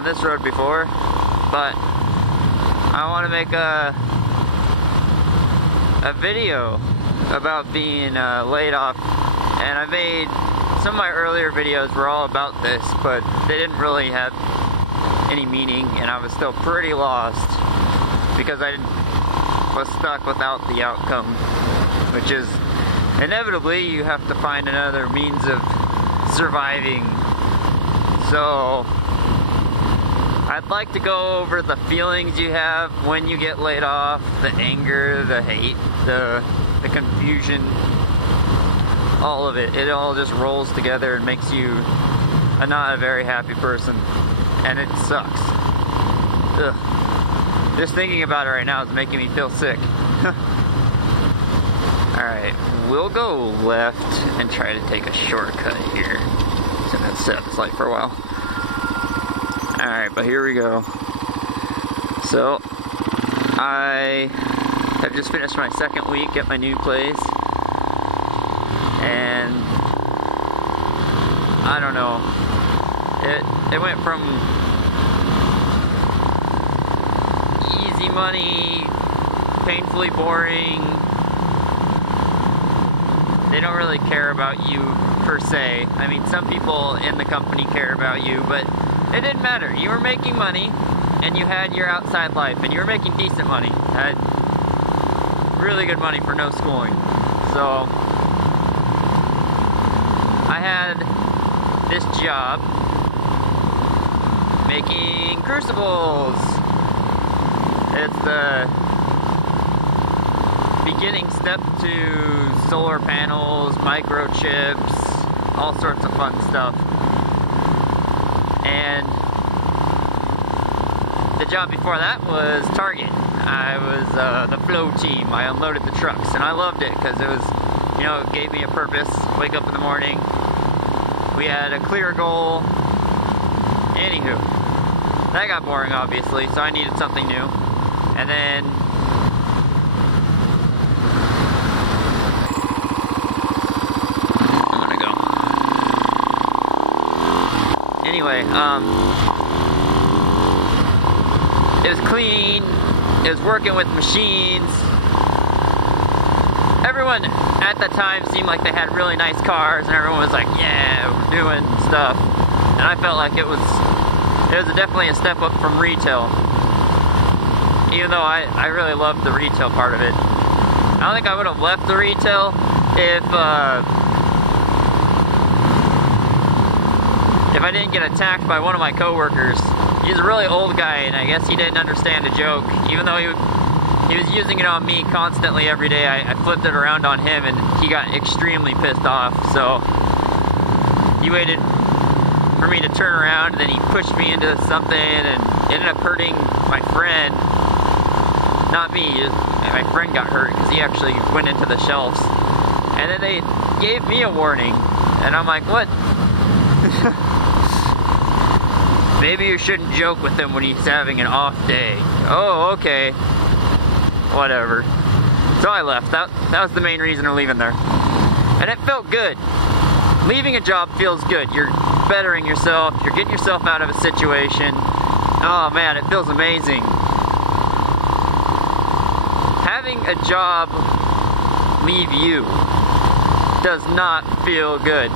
down this road before, but I want to make a video about being laid off, and I made some of my earlier videos were all about this, but they didn't really have any meaning, and I was still pretty lost because I was stuck without the outcome, which is inevitably you have to find another means of surviving. So I'd like to go over the feelings you have when you get laid off, the anger, the hate, the confusion, all of it. It all just rolls together and makes you not a very happy person, and it sucks. Ugh. Just thinking about it right now is making me feel sick. Alright, we'll go left and try to take a shortcut here. So let's set up this light for a while. Alright, but here we go. So, I have just finished my second week at my new place. And I don't know. It went from easy money, painfully boring. They don't really care about you per se. I mean, some people in the company care about you, but it didn't matter. You were making money, and you had your outside life, and you were making decent money. Had really good money for no schooling. So I had this job making crucibles. It's the beginning step to solar panels, microchips, all sorts of fun stuff. And the job before that was Target. I was the flow team. I unloaded the trucks, and I loved it because it was, you know, it gave me a purpose. Wake up in the morning. We had a clear goal. Anywho, that got boring, obviously, so I needed something new. And then I'm gonna go. Anyway, it was clean. It was working with machines. Everyone at the time seemed like they had really nice cars, and everyone was like, yeah, we're doing stuff. And I felt like it was definitely a step up from retail. Even though I really loved the retail part of it. I don't think I would have left the retail if I didn't get attacked by one of my coworkers. He's a really old guy, and I guess he didn't understand a joke. Even though he was using it on me constantly every day, I flipped it around on him, and he got extremely pissed off. So he waited for me to turn around, and then he pushed me into something and ended up hurting my friend. Not me, my friend got hurt because he actually went into the shelves. And then they gave me a warning, and I'm like, what? Maybe you shouldn't joke with him when he's having an off day. Oh, okay. Whatever. So I left. That was the main reason of leaving there. And it felt good. Leaving a job feels good. You're bettering yourself. You're getting yourself out of a situation. Oh man, it feels amazing. Having a job leave you does not feel good.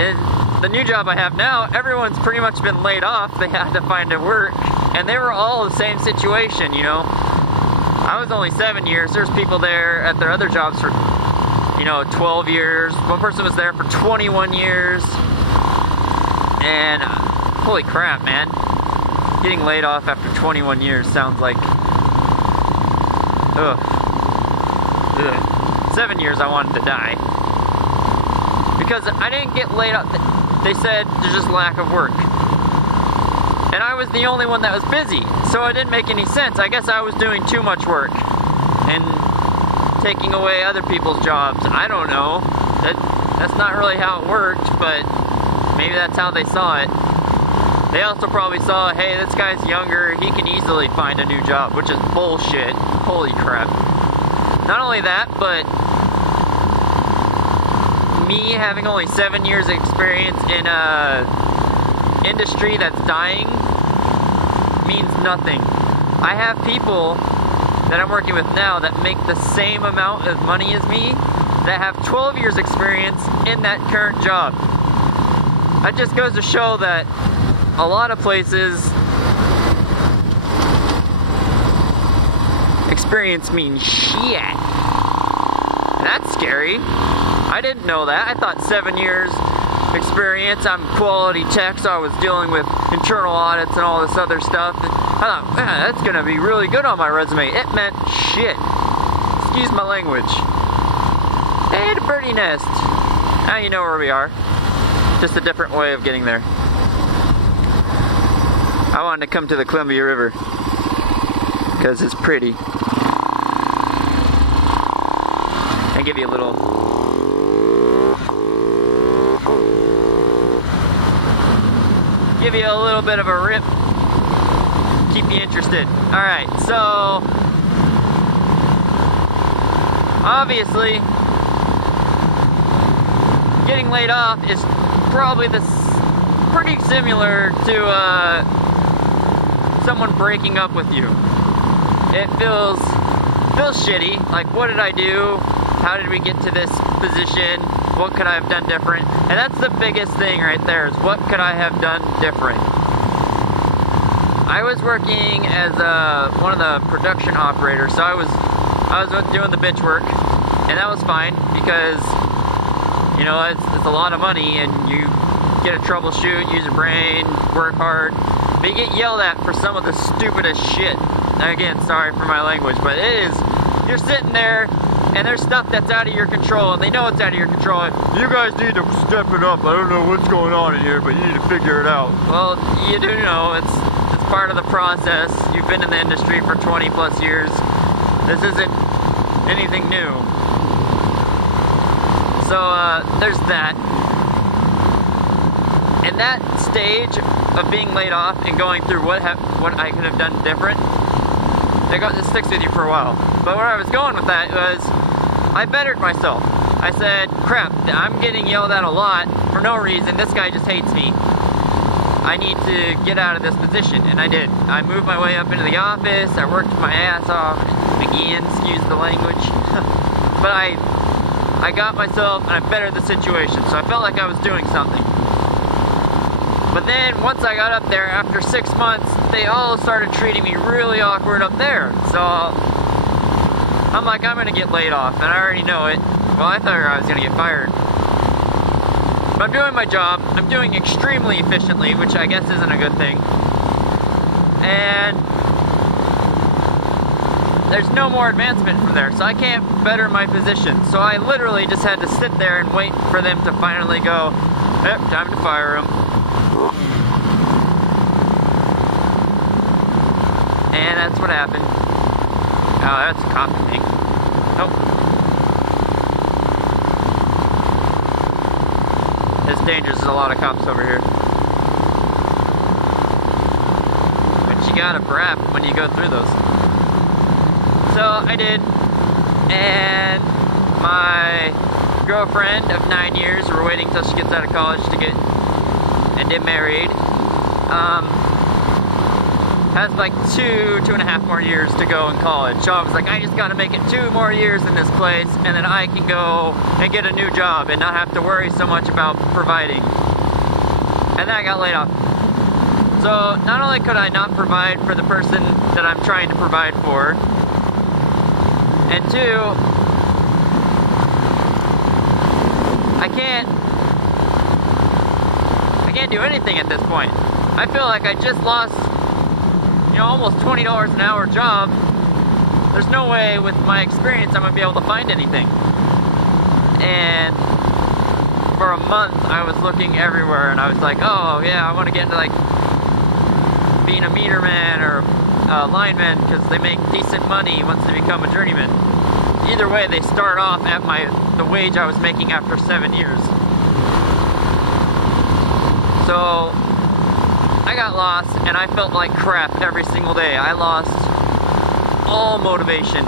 And the new job I have now, everyone's pretty much been laid off. They had to find a work, and they were all the same situation, you know. I was only 7 years. There's people there at their other jobs for, 12 years. One person was there for 21 years. And holy crap, man. Getting laid off after 21 years sounds like, ugh. 7 years I wanted to die. Because I didn't get laid off. They said there's just lack of work. And I was the only one that was busy, so it didn't make any sense. I guess I was doing too much work and taking away other people's jobs. I don't know. That's not really how it worked, but maybe that's how they saw it. They also probably saw, hey, this guy's younger, he can easily find a new job, which is bullshit. Holy crap. Not only that, but me having only 7 years experience in industry that's dying means nothing. I have people that I'm working with now that make the same amount of money as me that have 12 years experience in that current job. That just goes to show that a lot of places experience means shit. That's scary. I didn't know that. I thought 7 years experience, I'm quality tech, so I was dealing with internal audits and all this other stuff. And I thought, man, that's gonna be really good on my resume. It meant shit. Excuse my language. Hey, the birdie nest. Now you know where we are. Just a different way of getting there. I wanted to come to the Columbia River because it's pretty. And give you a little bit of a rip. Keep you interested. Alright, so obviously getting laid off is probably pretty similar to someone breaking up with you. It feels shitty. Like, what did I do? How did we get to this position? What could I have done different? And that's the biggest thing right there, is what could I have done different? I was working as one of the production operators, so I was doing the bitch work, and that was fine because, you know, it's a lot of money, and you get to troubleshoot, use your brain, work hard, but you get yelled at for some of the stupidest shit. Now again, sorry for my language, but it is, you're sitting there, and there's stuff that's out of your control, and they know it's out of your control, and you guys need to step it up. I don't know what's going on in here, but you need to figure it out. Well, you do know, it's part of the process. You've been in the industry for 20 plus years. This isn't anything new. So, there's that. And that stage of being laid off and going through what I could have done different, it sticks with you for a while. But where I was going with that was, I bettered myself. I said, crap, I'm getting yelled at a lot for no reason. This guy just hates me. I need to get out of this position, and I did. I moved my way up into the office, I worked my ass off, again, excuse the language, but I got myself, and I bettered the situation, so I felt like I was doing something. But then, once I got up there, after 6 months, they all started treating me really awkward up there, so I'm like, I'm gonna get laid off, and I already know it. Well, I thought I was gonna get fired. But I'm doing my job, I'm doing extremely efficiently, which I guess isn't a good thing. And there's no more advancement from there, so I can't better my position. So I literally just had to sit there and wait for them to finally go, yep, time to fire him. And that's what happened. Oh, that's a cop thing. Nope. It's dangerous, there's a lot of cops over here. But you gotta brap when you go through those. So I did, and my girlfriend of 9 years, we're waiting till she gets out of college to get married, has like 2.5 more years to go in college. So I was like, I just gotta make it 2 more years in this place, and then I can go and get a new job and not have to worry so much about providing. And then I got laid off. So not only could I not provide for the person that I'm trying to provide for, and 2, I can't do anything at this point. I feel like I just lost, you know, almost $20 an hour job. There's no way with my experience I'm gonna be able to find anything. And for a month I was looking everywhere, and I was like, oh yeah, I want to get into like being a meter man or a lineman, because they make decent money once they become a journeyman. Either way, they start off at the wage I was making after 7 years. So I got lost, and I felt like crap every single day. I lost all motivation.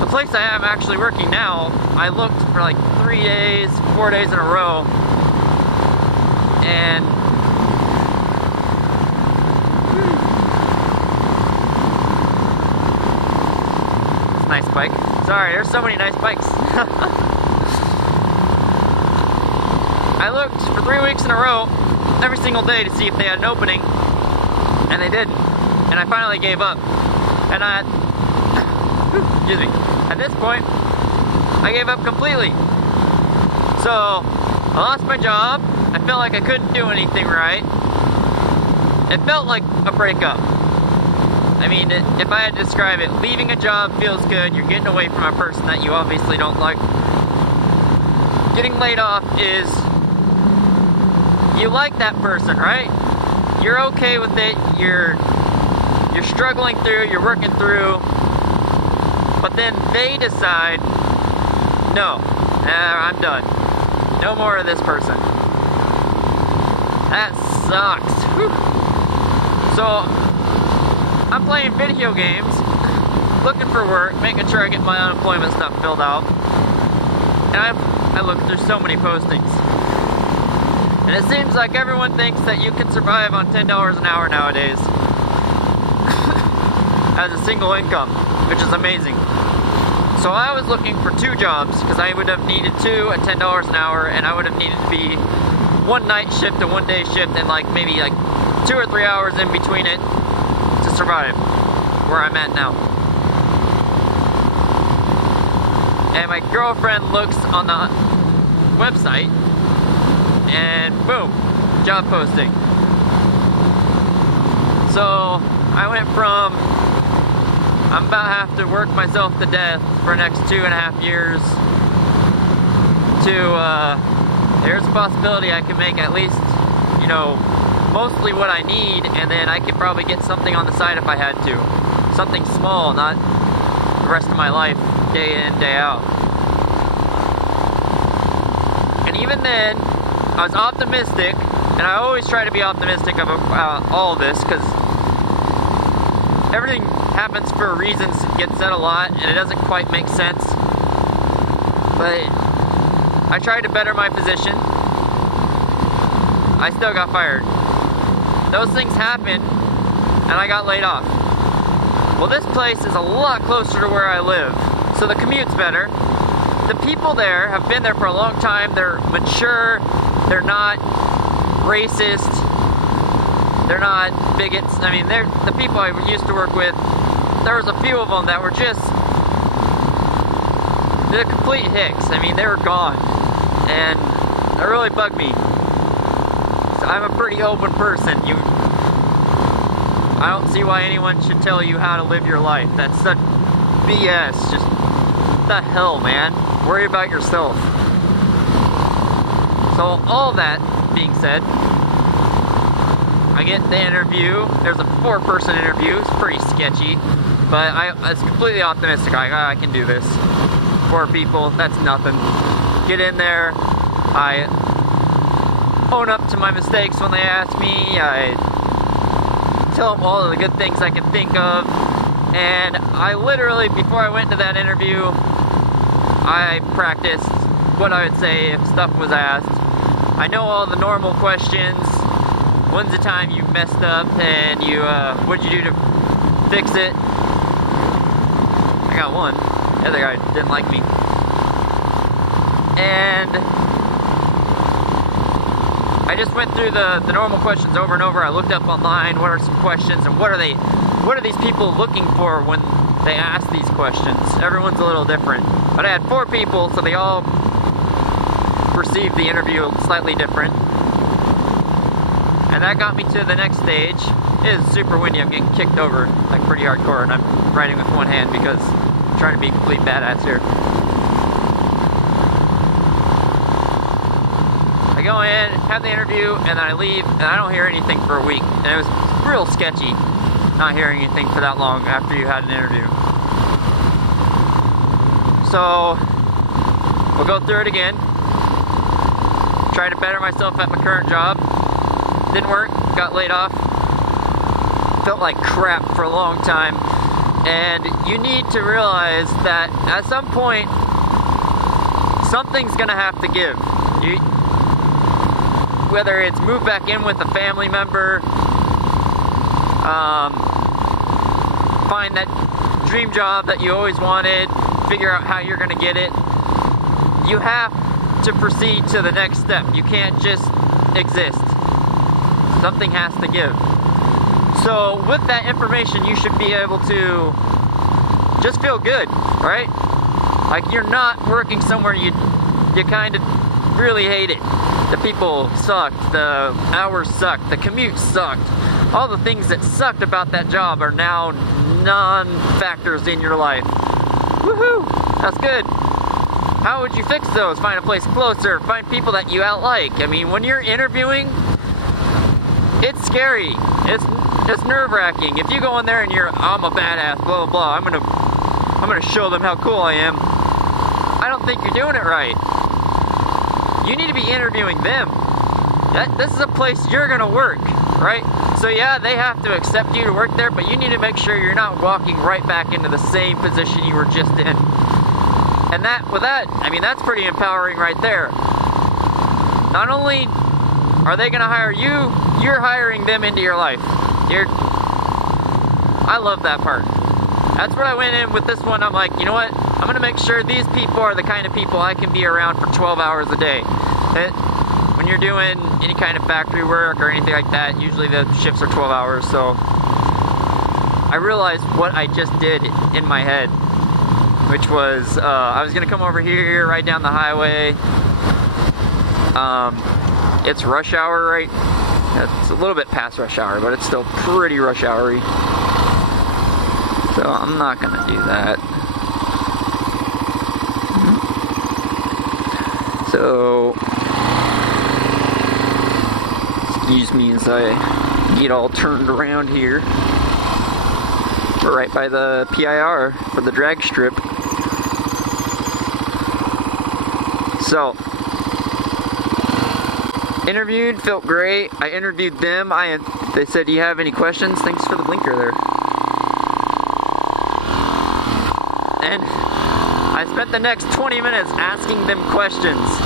The place I am actually working now, I looked for like 3 days, 4 days in a row, and bike. Sorry, there's so many nice bikes. I looked for 3 weeks in a row, every single day, to see if they had an opening, and they didn't. And I finally gave up. And excuse me, at this point, I gave up completely. So, I lost my job. I felt like I couldn't do anything right. It felt like a breakup. I mean, if I had to describe it, leaving a job feels good. You're getting away from a person that you obviously don't like. Getting laid off is, you like that person, right? You're okay with it. You're struggling through, you're working through, but then they decide, no, I'm done. No more of this person. That sucks. Whew. So, I'm playing video games, looking for work, making sure I get my unemployment stuff filled out, and I look through so many postings. And it seems like everyone thinks that you can survive on $10 an hour nowadays as a single income, which is amazing. So I was looking for 2 jobs, because I would have needed 2 at $10 an hour, and I would have needed to be 1 night shift and 1 day shift, and maybe 2 or 3 hours in between it to survive where I'm at now. And my girlfriend looks on the website, and boom, job posting. So I went from, I'm about to have to work myself to death for the next 2.5 years, to there's a possibility I can make at least, mostly what I need, and then I could probably get something on the side if I had to. Something small, not the rest of my life, day in, day out. And even then, I was optimistic, and I always try to be optimistic about all of this, because everything happens for reasons, gets said a lot, and it doesn't quite make sense. But I tried to better my position. I still got fired. Those things happened, and I got laid off. Well, this place is a lot closer to where I live, so the commute's better. The people there have been there for a long time. They're mature. They're not racist. They're not bigots. I mean, they're the people I used to work with. There was a few of them that were just the complete hicks. I mean, they were gone, and it really bugged me. So I'm a pretty open person. I don't see why anyone should tell you how to live your life. That's such BS. Just what the hell, man. Worry about yourself. So all that being said, I get the interview. There's a 4-person interview. It's pretty sketchy, but I was completely optimistic. I can do this. 4 people, that's nothing. Get in there. I own up to my mistakes when they ask me. I tell them all of the good things I can think of. And I literally, before I went to that interview, I practiced what I would say if stuff was asked. I know all the normal questions. When's the time you messed up and what'd you do to fix it? I got one. The other guy didn't like me. And I just went through the normal questions over and over. I looked up online, what are some questions, and what are these people looking for when they ask these questions? Everyone's a little different. But I had 4 people, so they all perceived the interview slightly different. And that got me to the next stage. It is super windy. I'm getting kicked over pretty hardcore, and I'm riding with one hand because I'm trying to be a complete badass here. I go in, have the interview, and then I leave, and I don't hear anything for a week. And it was real sketchy not hearing anything for that long after you had an interview. So we'll go through it again. Try to better myself at my current job. Didn't work, got laid off. Felt like crap for a long time. And you need to realize that at some point, something's gonna have to give. Whether it's move back in with a family member, find that dream job that you always wanted, figure out how you're gonna get it, you have to proceed to the next step. You can't just exist. Something has to give. So with that information, you should be able to just feel good, right? Like you're not working somewhere you kind of really hate it. The people sucked, the hours sucked, the commute sucked. All the things that sucked about that job are now non-factors in your life. Woohoo! That's good. How would you fix those? Find a place closer, find people that you like. I mean, when you're interviewing, it's scary. It's nerve-wracking. If you go in there and I'm a badass, blah, blah, blah, I'm gonna show them how cool I am. I don't think you're doing it right. You need to be interviewing them. This is a place you're gonna work, right? So yeah, they have to accept you to work there, but you need to make sure you're not walking right back into the same position you were just in. And I mean, that's pretty empowering right there. Not only are they gonna hire you, you're hiring them into your life. I love that part. That's what I went in with this one. I'm like, you know what? I'm gonna make sure these people are the kind of people I can be around for 12 hours a day. When you're doing any kind of factory work or anything like that, usually the shifts are 12 hours, so I realized what I just did in my head, which was, I was gonna come over here, right down the highway. It's rush hour, right? It's a little bit past rush hour, but it's still pretty rush hour-y. So I'm not gonna do that. So, excuse me as I get all turned around here. We're right by the PIR for the drag strip. So, interviewed, felt great. I interviewed them. They said, "Do you have any questions?" Thanks for the blinker there. And I spent the next 20 minutes asking them questions.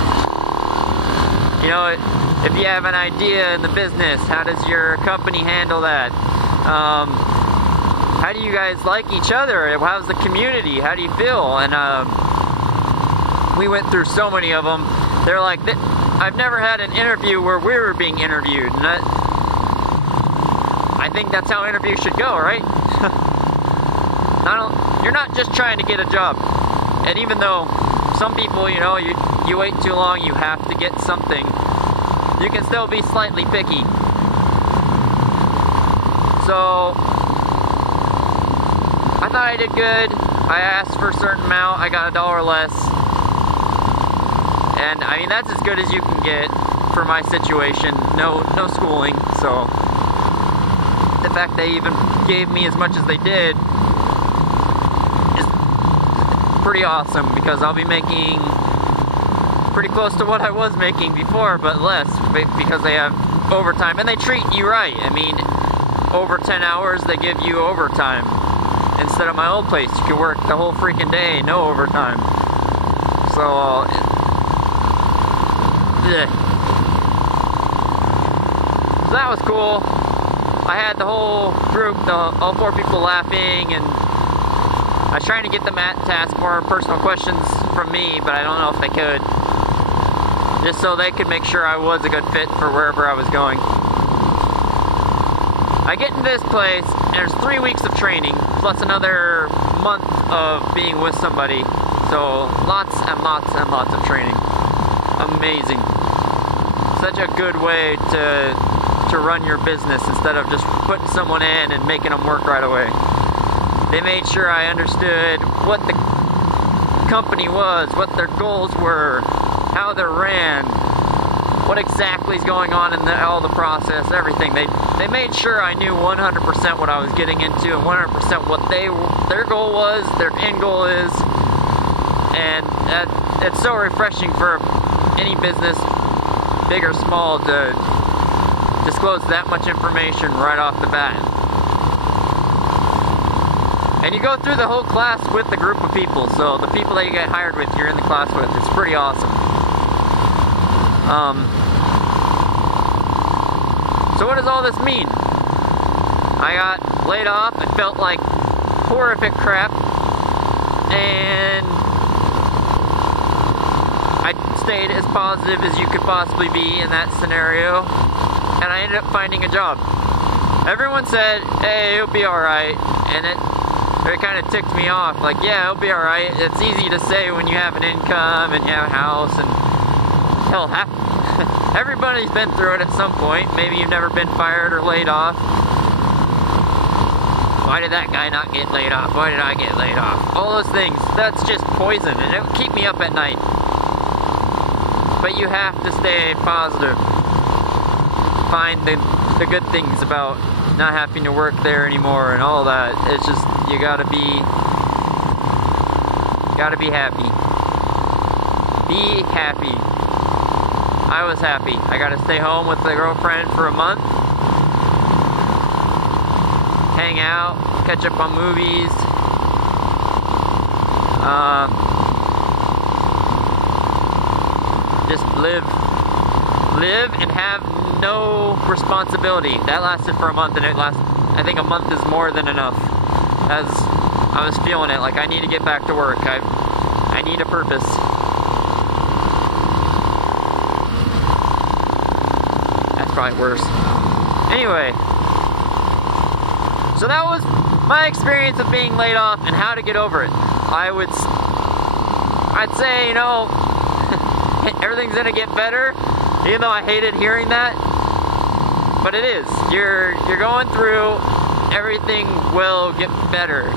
You know, if you have an idea in the business, how does your company handle that? How do you guys like each other? How's the community? How do you feel? And we went through so many of them. They're like, I've never had an interview where we were being interviewed. And I think that's how interviews should go, right? You're not just trying to get a job. And even though some people, you know, you wait too long, you have to get something, you can still be slightly picky. So, I thought I did good. I asked for a certain amount, I got $1 less. And I mean, that's as good as you can get for my situation. No schooling, so the fact they even gave me as much as they did is pretty awesome, because I'll be making pretty close to what I was making before, but less, because they have overtime and they treat you right. I mean, over 10 hours they give you overtime. Instead of my old place, you could work the whole freaking day, no overtime. So that was cool. I had the whole group, all 4 people laughing, and I was trying to get them to ask more personal questions from me, but I don't know if they could. Just so they could make sure I was a good fit for wherever I was going. I get into this place, and there's 3 weeks of training, plus another month of being with somebody. So lots and lots and lots of training. Amazing. Such a good way to run your business instead of just putting someone in and making them work right away. They made sure I understood what the company was, what their goals were, how they're ran, what exactly is going on in all the process, everything. They made sure I knew 100% what I was getting into and 100% what their goal was, their end goal is, and it's so refreshing for any business, big or small, to disclose that much information right off the bat. And you go through the whole class with a group of people, so the people that you get hired with, you're in the class with. It's pretty awesome. So what does all this mean? I got laid off. It felt like horrific crap, and I stayed as positive as you could possibly be in that scenario, and I ended up finding a job. Everyone said, hey, it'll be alright, and it kind of ticked me off. Like, yeah, it'll be alright. It's easy to say when you have an income and you have a house, and hell, everybody's been through it at some point. Maybe you've never been fired or laid off. Why did that guy not get laid off? Why did I get laid off? All those things, that's just poison, and it'll keep me up at night. But you have to stay positive. Find the good things about not having to work there anymore and all that. It's just, you gotta be happy. Be happy. I was happy. I got to stay home with the girlfriend for a month. Hang out, catch up on movies. Just live and have no responsibility. That lasted for a month, and I think a month is more than enough. As I was feeling it, like I need to get back to work. I need a purpose. That's probably worse. Anyway, so that was my experience of being laid off and how to get over it. I'd say, you know, everything's gonna get better, even though I hated hearing that. But it is. You're going through. Everything will get better.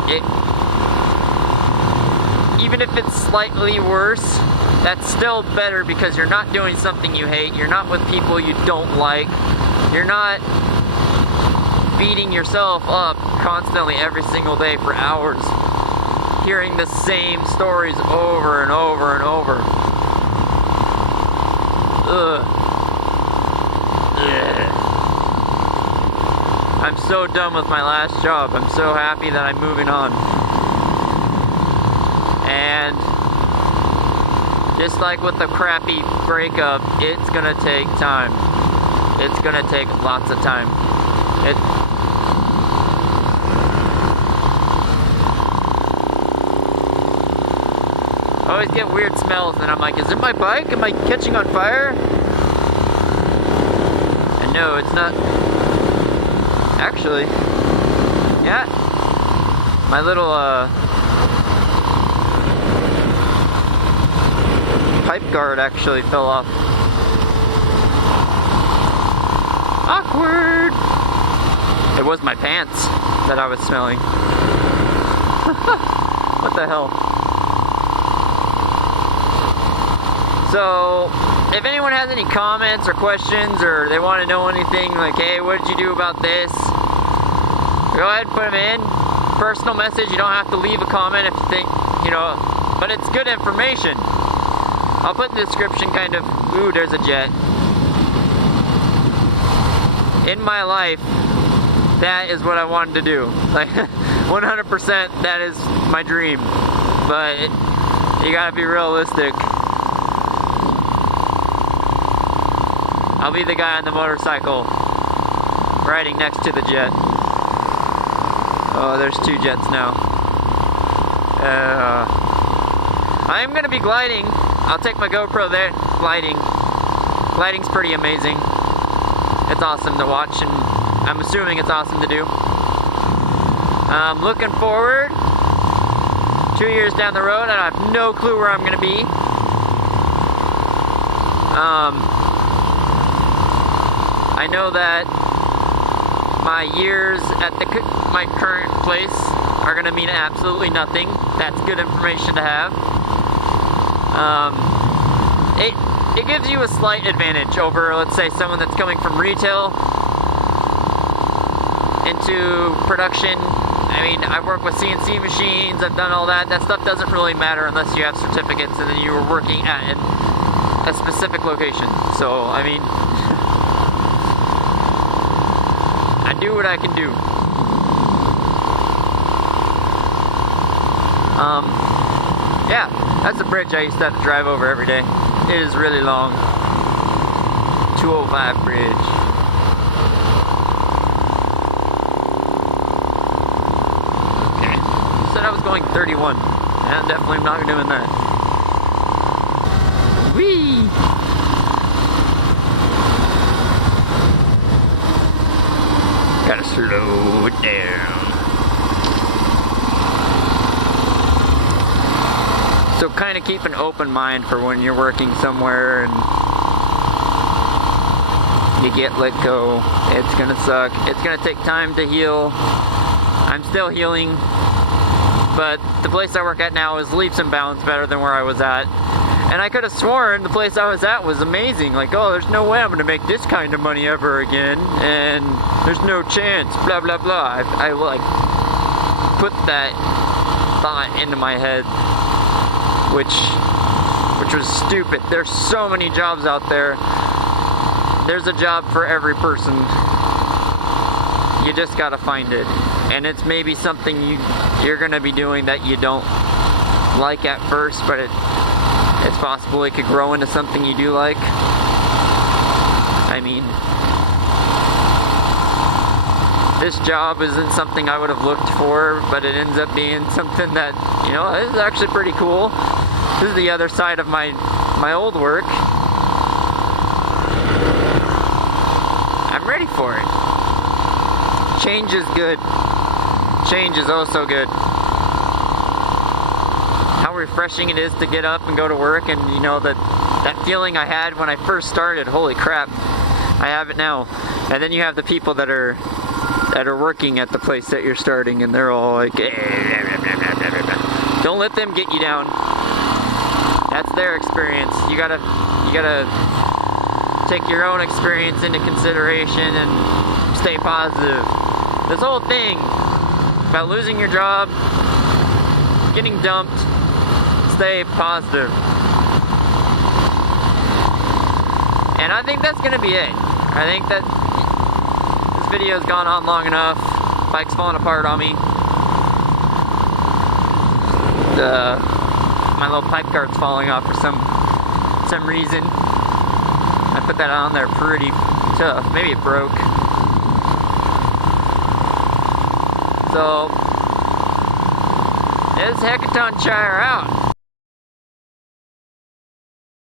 Even if it's slightly worse, that's still better because you're not doing something you hate. You're not with people you don't like. You're not beating yourself up constantly every single day for hours, hearing the same stories over and over and over. Ugh. I'm so done with my last job. I'm so happy that I'm moving on. And just like with the crappy breakup, it's gonna take time. It's gonna take lots of time. I always get weird smells, and I'm like, is it my bike? Am I catching on fire? And no, it's not. Actually, yeah, my little pipe guard actually fell off. Awkward. It was my pants that I was smelling. What the hell? So, if anyone has any comments or questions, or they want to know anything, like, hey, what did you do about this? Go ahead and put them in. Personal message, you don't have to leave a comment if you think, you know, but it's good information. I'll put in the description kind of, ooh, there's a jet. In my life, that is what I wanted to do. Like, 100% that is my dream. But you gotta be realistic. I'll be the guy on the motorcycle riding next to the jet. Oh, there's two jets now. I am going to be gliding. I'll take my GoPro there. Gliding. Gliding's pretty amazing. It's awesome to watch, and I'm assuming it's awesome to do. I'm looking forward. 2 years down the road, and I have no clue where I'm going to be. I know that my years at my current place are going to mean absolutely nothing. That's good information to have. It gives you a slight advantage over, let's say, someone that's coming from retail into production. I mean, I've worked with CNC machines, I've done all that. That stuff doesn't really matter unless you have certificates and then you were working at a specific location. So, I mean, I do what I can do. Yeah, that's a bridge I used to have to drive over every day. It is really long. 205 bridge. Okay. going 31. And definitely not doing that. Whee! Gotta slow it down. So kind of keep an open mind for when you're working somewhere and you get let go. It's gonna suck. It's gonna take time to heal. I'm still healing, but the place I work at now is leaps and bounds better than where I was at. And I could have sworn the place I was at was amazing. Like, oh, there's no way I'm gonna make this kind of money ever again, and there's no chance, blah, blah, blah. I like, put that thought into my head, which was stupid. There's so many jobs out there. There's a job for every person. You just gotta find it. And it's maybe something you're gonna be doing that you don't like at first, but it's possible it could grow into something you do like. I mean, this job isn't something I would have looked for, but it ends up being something that, you know, is actually pretty cool. This is the other side of my old work. I'm ready for it. Change is good. Change is oh so good. How refreshing it is to get up and go to work, and you know that feeling I had when I first started, holy crap, I have it now. And then you have the people that are working at the place that you're starting, and they're all like, don't let them get you down. That's their experience. You gotta take your own experience into consideration and stay positive. This whole thing about losing your job, getting dumped, stay positive. And I think that's gonna be it. I think that this video's gone on long enough. Bike's falling apart on me. My little pipe guard's falling off for some reason. I put that on there pretty tough. Maybe it broke. So, this Heckaton Shire out.